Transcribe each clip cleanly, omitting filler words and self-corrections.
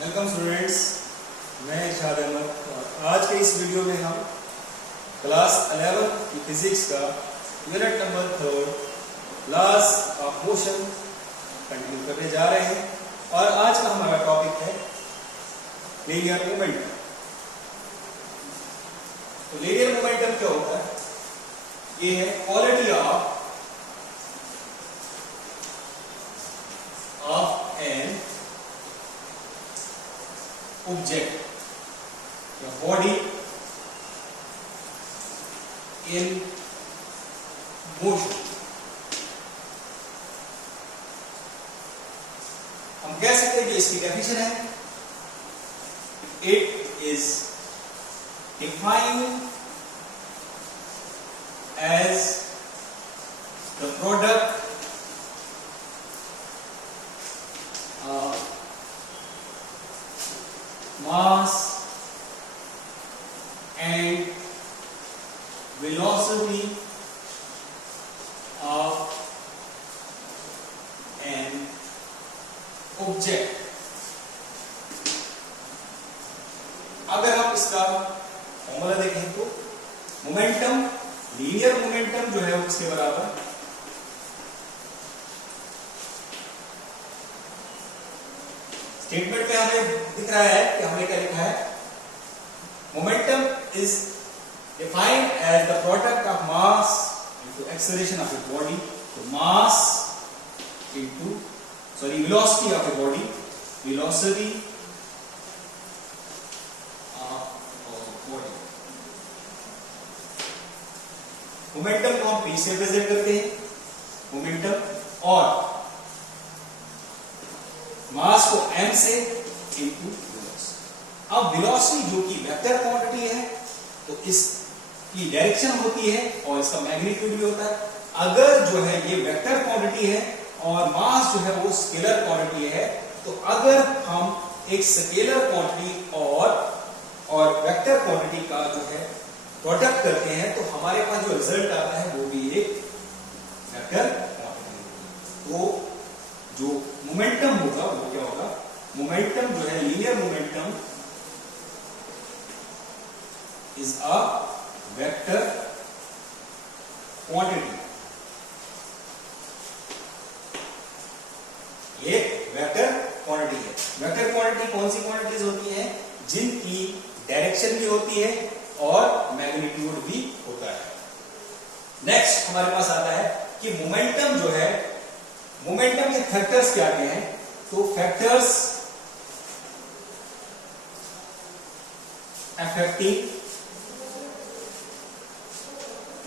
Welcome students, मैं इरशाद अहमद और आज के इस वीडियो में हम क्लास 11 की फिजिक्स का unit number 3 laws of motion continue करने जा रहे हैं। और आज का हमारा टॉपिक है लीनियर मोमेंटम। तो लीनियर मोमेंटम क्या होता है? ये है क्वालिटी ऑफ एन ऑब्जेक्ट या बॉडी इन मोशन। हम कह सकते हैं कि इसकी डेफिनेशन है, it is defined as the product mass and velocity of an object। अगर आप इसका फॉर्मूला देखें तो मोमेंटम, लीनियर मोमेंटम जो है वो किसके बराबर? स्टेटमेंट में हमें दिख रहा है कि हमने क्या लिखा है, momentum is defined as the product of mass into acceleration of a body. तो mass into velocity of a body, velocity of body. Momentum को हम P से रिप्रेजेंट करते हैं, मोमेंटम, और मास को m से इनटू वेलोसिटी। अब वेलोसिटी जो कि वेक्टर क्वांटिटी है तो इसकी डायरेक्शन होती है और इसका मैग्नीट्यूड भी होता है। अगर जो है ये वेक्टर क्वांटिटी है और मास जो है वो स्केलर क्वांटिटी है, तो अगर हम एक स्केलर क्वांटिटी और वेक्टर क्वांटिटी का जो है प्रोडक्ट करते हैं तो हमारे पास जो रिजल्ट आता है वो भी एक वेक्टर क्वांटिटी। तो जो मोमेंटम होगा वो क्या होगा? मोमेंटम जो है, linear momentum is a vector quantity. ये वेक्टर क्वांटिटी है। वेक्टर क्वांटिटी कौन सी क्वांटिटीज होती हैं? जिनकी डायरेक्शन भी होती है और मैग्नीट्यूड भी होता है। नेक्स्ट हमारे पास आता है कि मोमेंटम जो है, मोमेंटम के फैक्टर्स क्या क्या हैं? तो फैक्टर्स अफेक्टिंग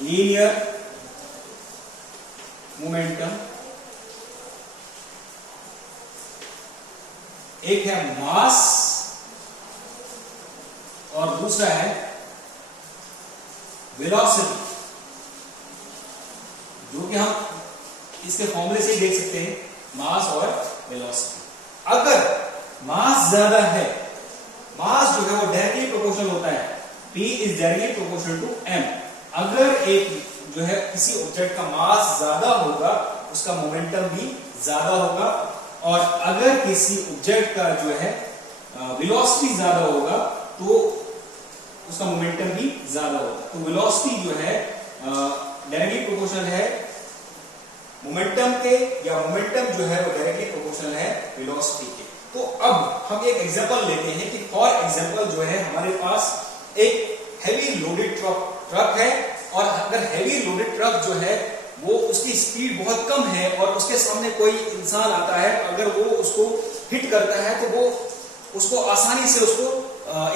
लीनियर मोमेंटम, एक है मास और दूसरा है वेलोसिटी, जो कि हम इसके फॉर्मूले से ही देख सकते हैं, मास और वेलोसिटी। अगर मास ज्यादा है, मास जो है वो डायरेक्टली प्रोपोर्शनल होता है, P is directly proportional to M। अगर एक जो है किसी ऑब्जेक्ट का मास ज्यादा होगा उसका मोमेंटम भी ज्यादा होगा, और अगर किसी ऑब्जेक्ट का जो है वेलोसिटी ज्यादा होगा तो उसका मोमेंटम भी ज्यादा होगा। तो वेलोसिटी जो है डायरेक्टली प्रोपोर्शनल है मोमेंटम के, या मोमेंटम जो है वो डायरेक्टली प्रोपोर्शनल है वेलोसिटी के। तो अब हम एक एग्जांपल लेते हैं कि फॉर एग्जांपल जो है हमारे पास एक हेवी लोडेड ट्रक है, और अगर हेवी लोडेड ट्रक जो है वो उसकी स्पीड बहुत कम है और उसके सामने कोई इंसान आता है, अगर वो उसको हिट करता है तो वो उसको आसानी से उसको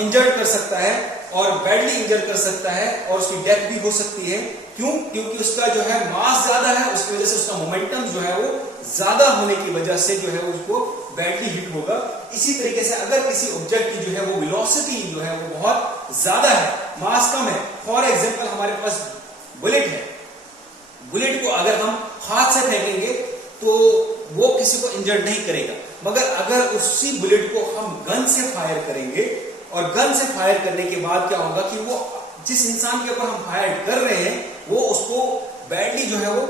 इंजर्ड कर सकता है और बैडली इंजर कर सकता है और उसकी डेथ भी हो सकती है। क्यों? क्योंकि उसका जो है मास ज्यादा है, उसकी वजह से उसका मोमेंटम जो है वो ज्यादा होने की वजह से जो है उसको बैडली हिट होगा। इसी तरीके से अगर किसी ऑब्जेक्ट की जो है वो वेलोसिटी जो है वो बहुत ज्यादा है, मास कम है, फॉर एग्जांपल हमारे पास बुलेट है, बुलेट को अगर हम हाथ से फेंकेंगे तो वो किसी को इंजर्ड नहीं करेगा, मगर अगर उसी बुलेट को हम गन से फायर करेंगे और गन से फायर करने के बाद क्या होगा कि वो जिस इंसान के ऊपर हम फायर कर रहे हैं वो उसको बैडली जो है वो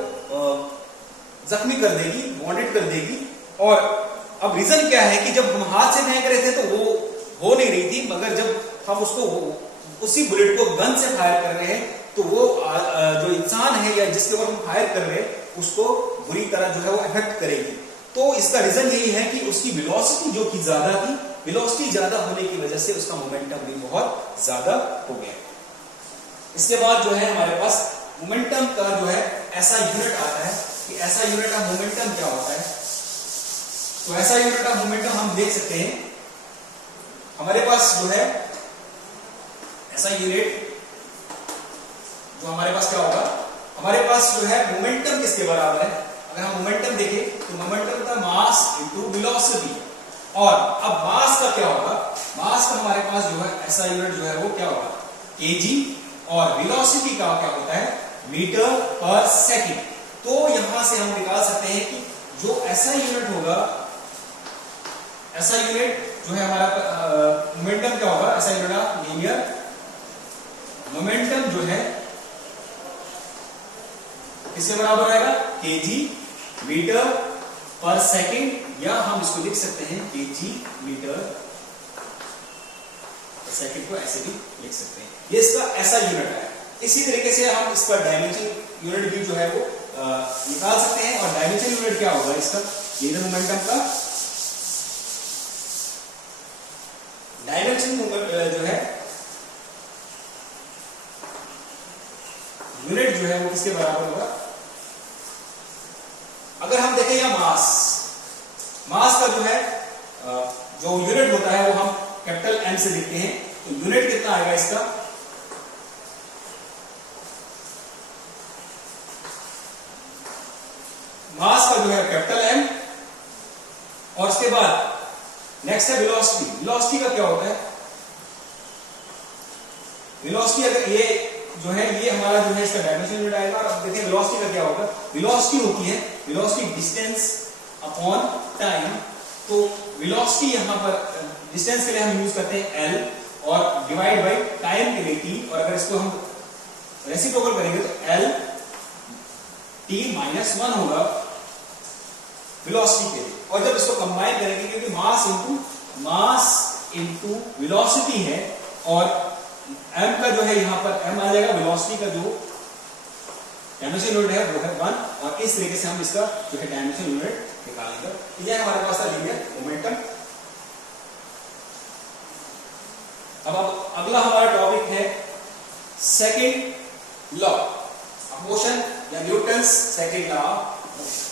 जख्मी कर देगी, वॉन्डेड कर देगी। और अब रीजन क्या है कि जब हम हाथ से फेंक रहे थे तो वो हो नहीं रही थी, मगर जब हम उसको उसी बुलेट को गन से फायर कर रहे हैं तो वो जो इंसान है या जिसके ऊपर हम फायर कर रहे हैं उसको बुरी तरह जो है वो इफेक्ट करेगी। तो इसका रीजन यही है कि उसकी वेलोसिटी जो कि ज्यादा थी, वेलोसिटी ज्यादा होने की वजह से उसका मोमेंटम भी बहुत ज्यादा हो गया। इसके बाद जो है हमारे पास मोमेंटम का जो है ऐसा यूनिट आता है कि ऐसा यूनिट ऑफ मोमेंटम क्या होता है। तो ऐसा यूनिट ऑफ मोमेंटम हम देख सकते हैं, हमारे पास जो है ऐसा यूनिट जो हमारे पास क्या होगा, हमारे पास जो है मोमेंटम किसके बराबर है। अगर हम मोमेंटम देखें तो मोमेंटम का मास इनटू वेलोसिटी, और अब मास का क्या होगा, मास का हमारे पास जो है ऐसा यूनिट जो है वो क्या होगा केजी, और वेलोसिटी का क्या होता है मीटर पर सेकंड। तो यहां से हम निकाल सकते हैं कि जो ऐसा यूनिट होगा, ऐसा यूनिट जो है हमारा मोमेंटम क्या होगा, ऐसा यूनिट ऑफ लीनियर मोमेंटम जो है किसके बराबर आएगा केजी मीटर पर सेकंड, या हम इसको लिख सकते हैं केजी मीटर पर सेकंड को ऐसे भी लिख सकते हैं। ये इसका ऐसा यूनिट है। इसी तरीके से हम इसका डायमेंशन यूनिट भी जो है वो निकाल सकते हैं, और डायमेंशन यूनिट क्या होगा इसका लीनियर मोमेंटम का, डायमेंशन जो है यूनिट जो है वो किसके बराबर होगा। अगर हम देखें या मास का जो है जो यूनिट होता है वो हम कैपिटल एम से लिखते हैं, तो यूनिट कितना आएगा इसका, मास का जो है कैपिटल एम, और उसके बाद नेक्स्ट है वेलोसिटी। वेलोसिटी का क्या होता है, वेलोसिटी अगर ये जो है ये हमारा जो है इसका डायमेंशन यूनिट आएगा। और अब देखिए वेलोसिटी का क्या होगा, वेलोसिटी होती है वेलोसिटी डिस्टेंस अपॉन टाइम। तो वेलोसिटी यहां पर डिस्टेंस के लिए हम यूज करते हैं एल, और डिवाइड बाय टाइम के लिए टी, और अगर इसको हम रेसिप्रोकल करेंगे तो एल टी माइनस 1 होगा वेलोसिटी के लिए। और जब इसको कंबाइन करेंगे, क्योंकि मास इनटू वेलोसिटी है, और m का जो है यहां पर m आ जाएगा, वेलोसिटी का जो डायमेंशन यूनिट है वो है 1, और इस तरीके से हम इसका जो है डायमेंशन यूनिट निकालेंगे। यह हमारे पास था लीनियर मोमेंटम। अब अगला हमारा टॉपिक है सेकंड लॉ ऑफ मोशन, या Newton's second law of motion.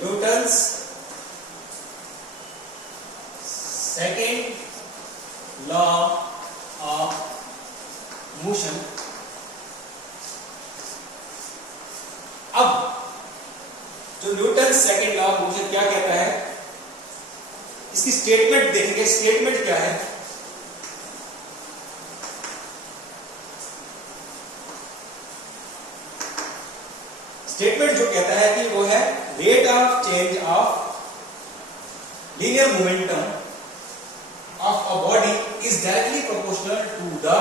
Newton's second law of motion. अब जो Newton's second law of motion क्या कहता है, इसकी स्टेटमेंट देखेंगे। स्टेटमेंट क्या है, स्टेटमेंट जो कहता है कि वो है rate of change of linear momentum of a body is directly proportional to the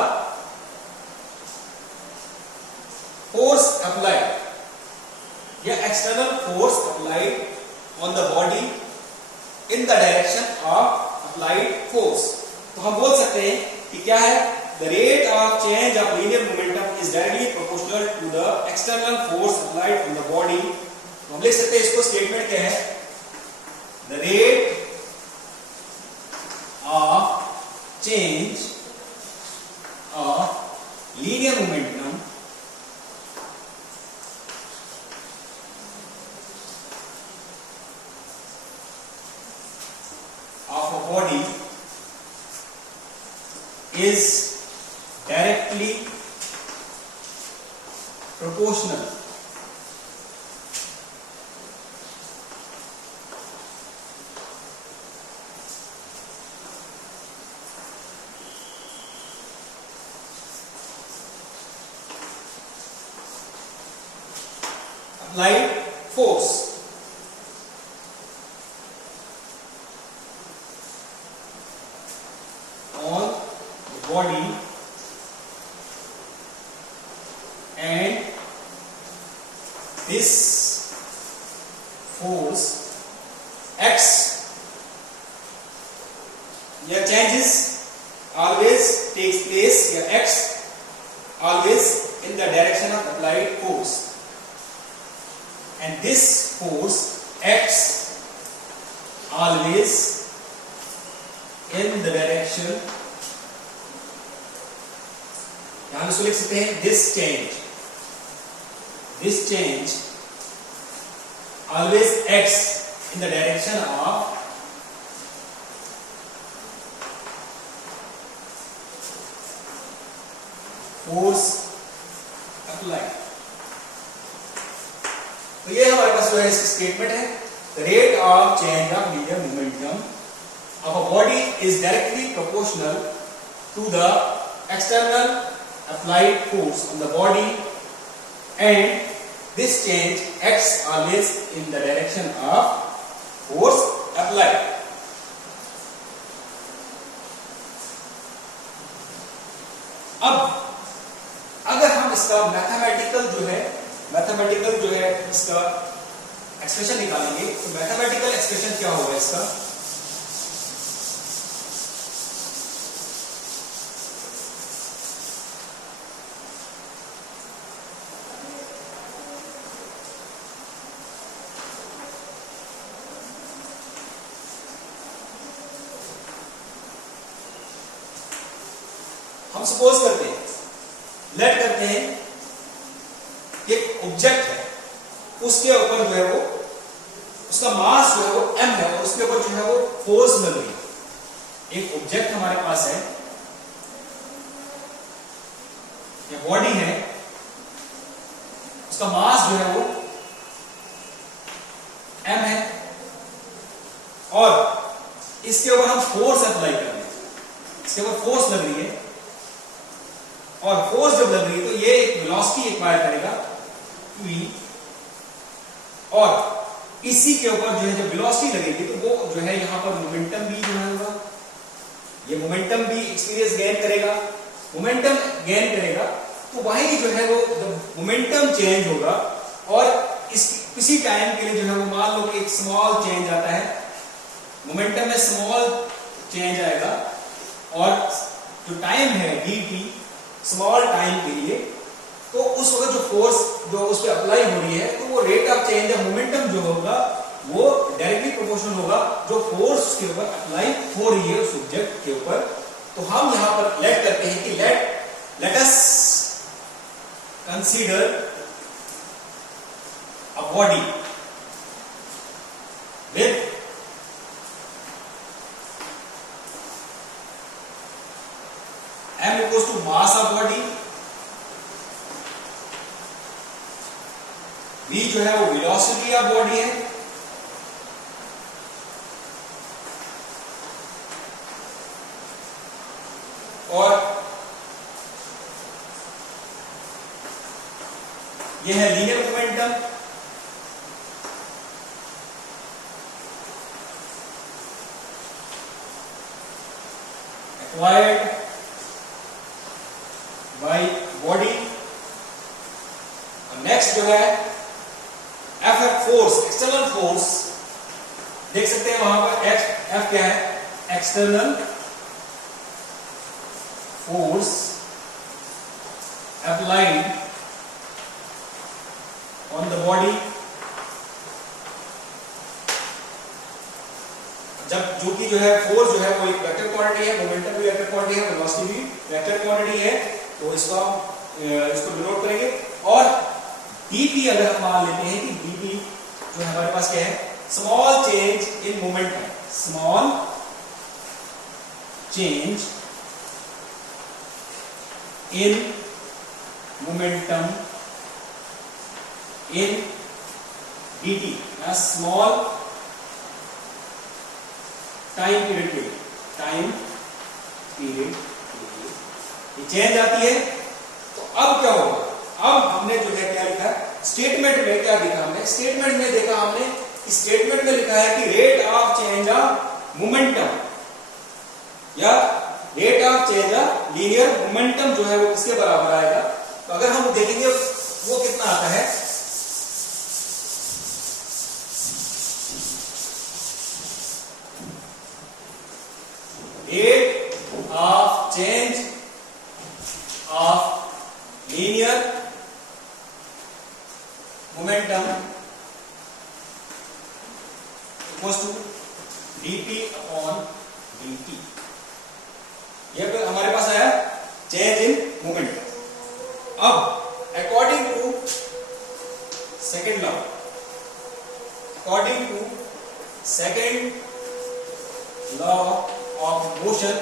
force applied या external force applied on the body in the direction of applied force. तो हम बोल सकते हैं कि क्या है, the rate of change of linear momentum is directly proportional to the external force applied on the body। तो हम लिख सकते हैं इसको, स्टेटमेंट क्या है, the rate of change of linear momentum of a body is directly proportional applied force. On the body and this force X, your changes always takes place, your X always in the direction of applied force, and this force X always in the direction, यहां इसको लिख सकते हैं this change always X in the direction of force applied. तो ये हमारे पास जो है इसकी स्टेटमेंट है, the rate of change of linear momentum of a body is directly proportional to the external applied force on the body, and this change X always in the direction of force applied. अब अगर हम इसका mathematical जो है इसका expression निकालेंगे, तो mathematical expression क्या होगा इसका? हम सपोज करते हैं, लेट करते हैं एक ऑब्जेक्ट है, उसके ऊपर जो है वो उसका मास जो है वो m है और उसके ऊपर जो है वो फोर्स लग रही है। एक ऑब्जेक्ट हमारे पास है, ये बॉडी है, उसका मास जो है वो m है और इसके ऊपर हम फोर्स अप्लाई कर रहे हैं, इसके ऊपर फोर्स लग रही है, और फोर्स जब लग रही है तो ये एक वेलोसिटी एक्वायर करेगा v, और इसी के ऊपर जो है जब वेलोसिटी लगेगी तो वो जो है यहां पर मोमेंटम भी जो है होगा, ये मोमेंटम भी एक्सपीरियंस गेन करेगा, मोमेंटम गेन करेगा, तो वही जो है वो जब मोमेंटम चेंज होगा और इस किसी टाइम के लिए जो है वो मान लो कि एक स्मॉल चेंज आता है, मोमेंटम में स्मॉल चेंज आएगा और जो टाइम है dt स्मॉल टाइम के लिए, तो उस वक्त जो फोर्स जो उस पर अप्लाई हो रही है तो वो rate of change of momentum जो होगा वो डायरेक्टली प्रोपोर्शनल होगा जो फोर्स के ऊपर अप्लाई हो रही है उस ऑब्जेक्ट के ऊपर। तो हम यहां पर लेट करते हैं कि let us consider a body with m equals to mass of body, v जो है वो वेलोसिटी ऑफ बॉडी है, और यह है linear momentum, acquired by body. Next जो है एफ है फोर्स, एक्सटर्नल फोर्स, देख सकते हैं वहां पर एफ क्या है, external force applied on the body. जब जो कि जो है फोर्स जो है वो एक वेक्टर क्वांटिटी है, मोमेंटम भी वेक्टर क्वांटिटी है, वेलोसिटी भी वेक्टर क्वांटिटी है, तो इसको डिनोट करेंगे। और dp अगर हम मान लेते हैं कि dp जो हमारे पास क्या है, small change in momentum, small change in momentum in dt, small time period के लिए, टाइम पीरियड के लिए चेंज आती है। तो अब क्या होगा, अब हमने जो है क्या लिखा है, स्टेटमेंट में क्या देखा हमने? स्टेटमेंट में देखा हमने, स्टेटमेंट में लिखा है कि rate of change of momentum या rate of change of linear momentum जो है वो किसके बराबर आएगा? तो अगर हम देखेंगे वो कितना आता है, rate of change of linear momentum equals to dp upon dt। ये फिर हमारे पास आया चेंज इन मोमेंटम। अब according to second law, according to second law of motion,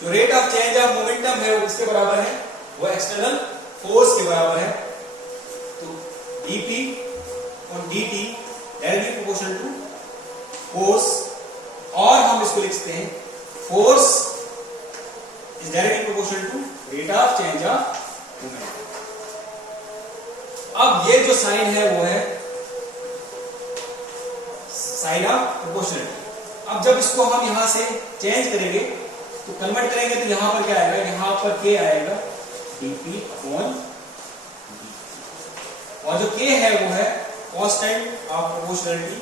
जो rate of change of momentum है वो किसके बराबर है? वो एक्सटर्नल फोर्स के बराबर है। तो dp और dt directly proportional to force, और हम इसको लिख सकते हैं force is directly proportional to rate of change of momentum. अब ये जो साइन है वो है साइन ऑफ प्रोपोर्शनलिटी। अब जब इसको हम यहां से चेंज करेंगे तो कन्वर्ट करेंगे तो यहां पर क्या आएगा? यहां पर k आएगा dp अपॉन dt, और जो k है वो है कांस्टेंट ऑफ प्रोपोर्शनलिटी।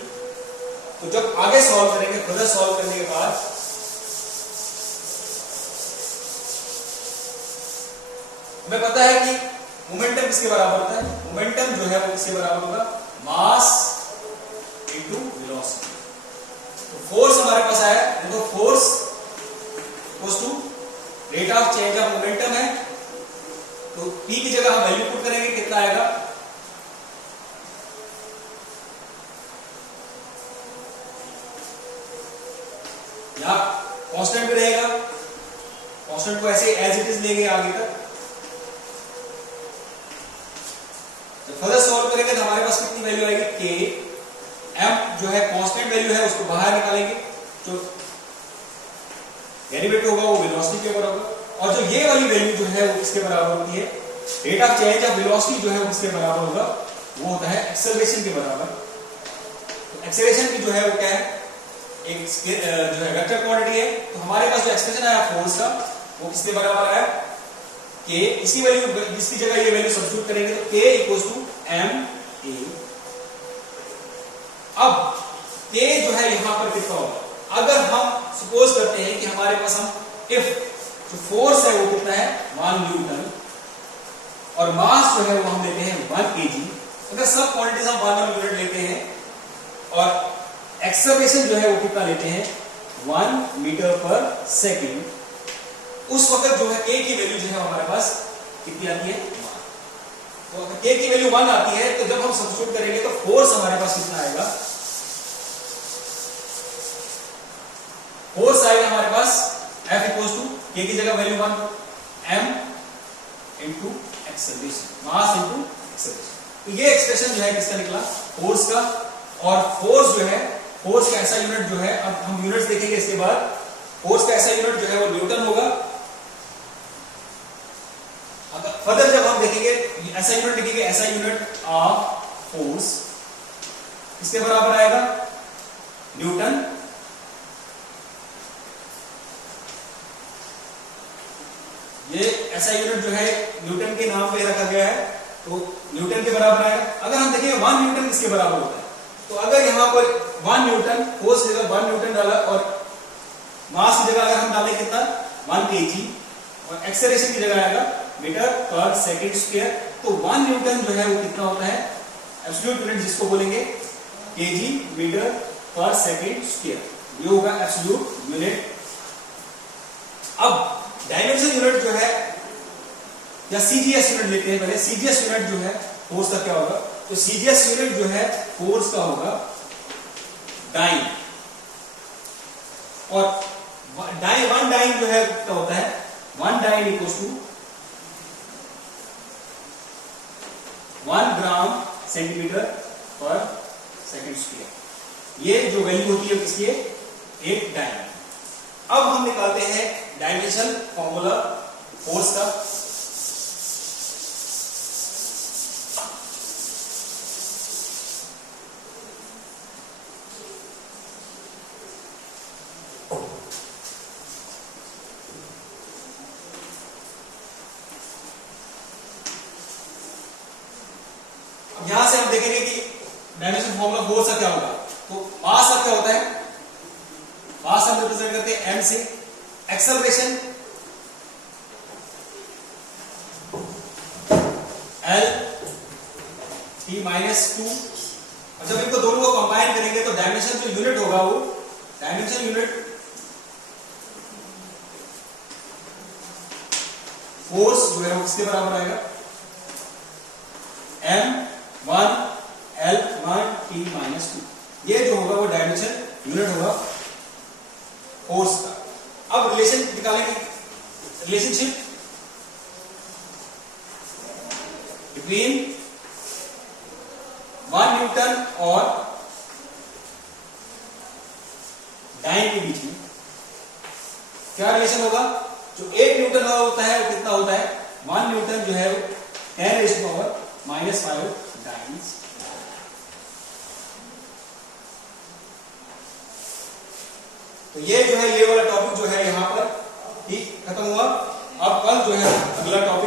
तो जब आगे सॉल्व करेंगे, फर्दर सॉल्व करने के बाद हमें पता है कि मोमेंटम किसके बराबर होता है? मोमेंटम जो है वो किसके बराबर होगा? Mass into velocity. तो फोर्स हमारे पास आया, देखो force equals to rate of change of momentum है, तो p की जगह हम वैल्यू पुट करेंगे, कितना आएगा? यहां कांस्टेंट भी रहेगा, कांस्टेंट को ऐसे एज इट इज लेंगे आगे तक। जब फर्दर सॉल्व करेंगे तो हमारे पास कितनी वैल्यू आएगी? k। m जो है कांस्टेंट वैल्यू है उसको बाहर निकालेंगे, जो डेरिवेटिव होगा वो वेलोसिटी के बराबर होगा, और जो ये वाली वैल्यू जो है वो किसके बराबर होती है? Rate of change of velocity जो है वो किसके बराबर होगा? वो होता है एक्सेलरेशन के बराबर। तो एक्सेलरेशन की जो है वो क्या है? एक जो है वेक्टर क्वांटिटी है। तो हमारे पास जो एक्सप्रेशन आया फोर्स का वो किसके बराबर आया? k। इसी वैल्यू, इसकी जगह ये वैल्यू सब्स्टिट्यूट करेंगे तो k इक्वल्स टू ma। अब k जो है यहां पर कितना होगा? अगर हम सपोज करते हैं कि हमारे पास हम इफ जो फोर्स है वो कितना है? 1 न्यूटन, और मास जो है वो हम लेते हैं 1 kg। अगर सब क्वांटिटीज हम 1 यूनिट लेते हैं और एक्सेलरेशन जो है वो कितना लेते हैं? 1 मीटर पर सेकेंड, उस वक्त जो है k की वैल्यू जो है हमारे पास कितनी आती है? 1। तो अगर k की वैल्यू 1 आती है तो जब हम सब्स्टिट्यूट करेंगे तो फोर्स हमारे पास कितना आएगा? फोर्स आएगा हमारे पास F इक्वल्स टू k की जगह value 1 m into acceleration, mass into acceleration. तो ये एक्सप्रेशन जो है किसका निकला? फोर्स का। और फोर्स जो है, फोर्स का ऐसा यूनिट जो है, अब हम यूनिट्स देखेंगे इसके बाद, फोर्स का ऐसा यूनिट जो है वो न्यूटन होगा। फर्दर जब हम देखेंगे ऐसा यूनिट लिखेंगे, ऐसा यूनिट ऑफ फोर्स किसके बराबर आएगा? न्यूटन। ये ऐसा यूनिट जो है न्यूटन के नाम पे रखा गया है, तो न्यूटन के बराबर आएगा। अगर हम देखेंगे 1 न्यूटन किसके बराबर होता है? तो अगर यहां पर 1 न्यूटन, फोर्स की जगह 1 न्यूटन डाला और मास की जगह अगर हम डालें कितना? 1 kg, और एक्सेलरेशन की जगह आएगा मीटर पर सेकंड स्क्वायर। तो 1 न्यूटन जो है वो कितना होता है? एब्सोल्यूट यूनिट जिसको बोलेंगे kg मीटर पर सेकंड स्क्वायर, ये होगा एब्सोल्यूट यूनिट। अब डायमेंशन यूनिट जो है या सीजीएस यूनिट लेते हैं पहले। सीजीएस यूनिट जो है फोर्स का क्या होगा? तो सीजीएस यूनिट जो है फोर्स का होगा डाइन, और डाइन 1 डाइन जो है क्या होता है? 1 dyne equals to 1 gram centimetre per second square. ये जो वैल्यू होती है किसकी? एक डाइन। अब हम निकालते हैं डायमेंशन फॉर्मूला फोर्स का। यहां से हम देखेंगे कि डायमेंशन फॉर्मूला फोर्स का क्या होगा। तो मास का क्या होता है, मास हम रिप्रेजेंट करते हैं m से, एक्सेलरेशन l t माइनस 2, और जब इनको दोनों को कंबाइन करेंगे तो डायमेंशन जो यूनिट होगा वो डायमेंशन यूनिट फोर्स जो है वो किसके बराबर आएगा, m1 l1 t माइनस 2। ये जो होगा वो डायमेंशन यूनिट होगा फोर्स का। अब रिलेशन निकालेंगे, रिलेशनशिप बिटवीन 1 न्यूटन और डाइन के बीच में क्या रिलेशन होगा। जो 1 न्यूटन होता है वो कितना होता है, 1 न्यूटन जो है 10⁻⁻⁵ डाइन्स। तो ये जो है ये वाला टॉपिक जो है यहां पर ही खत्म हुआ। अब कल जो है अगला टॉपिक